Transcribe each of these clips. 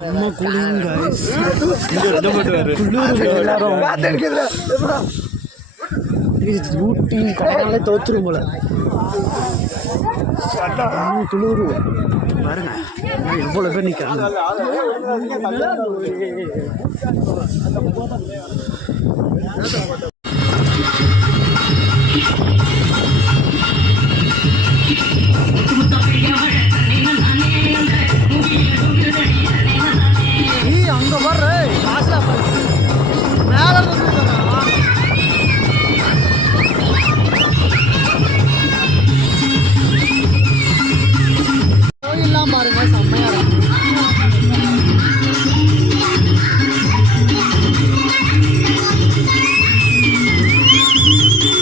ரொம்ப cooling guys. ஊட்டி காலையில தோத்துரும் போல குளிர் பாருங்க எவ்வளோ பேர் நிற்கிறாங்க. அங்கே வர்ற காசுல மேலே கோயில்லாம் பாருங்க செம்மையா இருக்கு.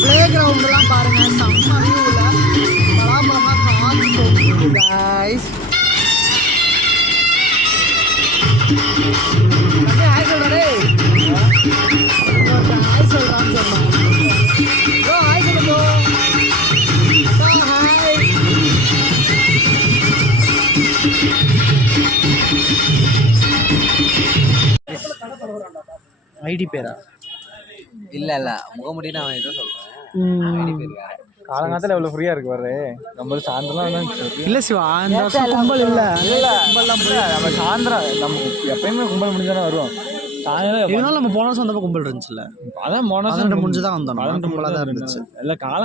பிளே கிரவுண்ட்லாம் பாருங்க செம்ம வியூவில் பலாமரம்லாம் காற்று போகுது गाइस. ஹாய் சொல்றாரு ஹாய் சொல்றான்னு சொன்னான். ஹாய் சொல்லுங்க ஹாய். ஐடி பேரா இல்ல முகமுடின்னு அவன் எதோ சொல்றேன். ஐடி பேரு காலங்காலத்தில் எவ்வளோ ஃப்ரீயாக இருக்கு வர்ற நம்ம சாயந்தரம் இல்லை சிவா அந்த வருஷம் கும்பல் இல்லை நம்ம சாயந்தரம் நம்ம எப்பயுமே கும்பல் முடிஞ்சானே வருவோம். சாயந்தரம் இருந்தாலும் நம்ம போன வருஷம் வந்தப்போ கும்பல் இருந்துச்சுல்ல. அதான் போன வருஷம் முடிஞ்சுதான் வந்தோம். கும்பலாக தான் இருந்துச்சு. இல்லை காலம்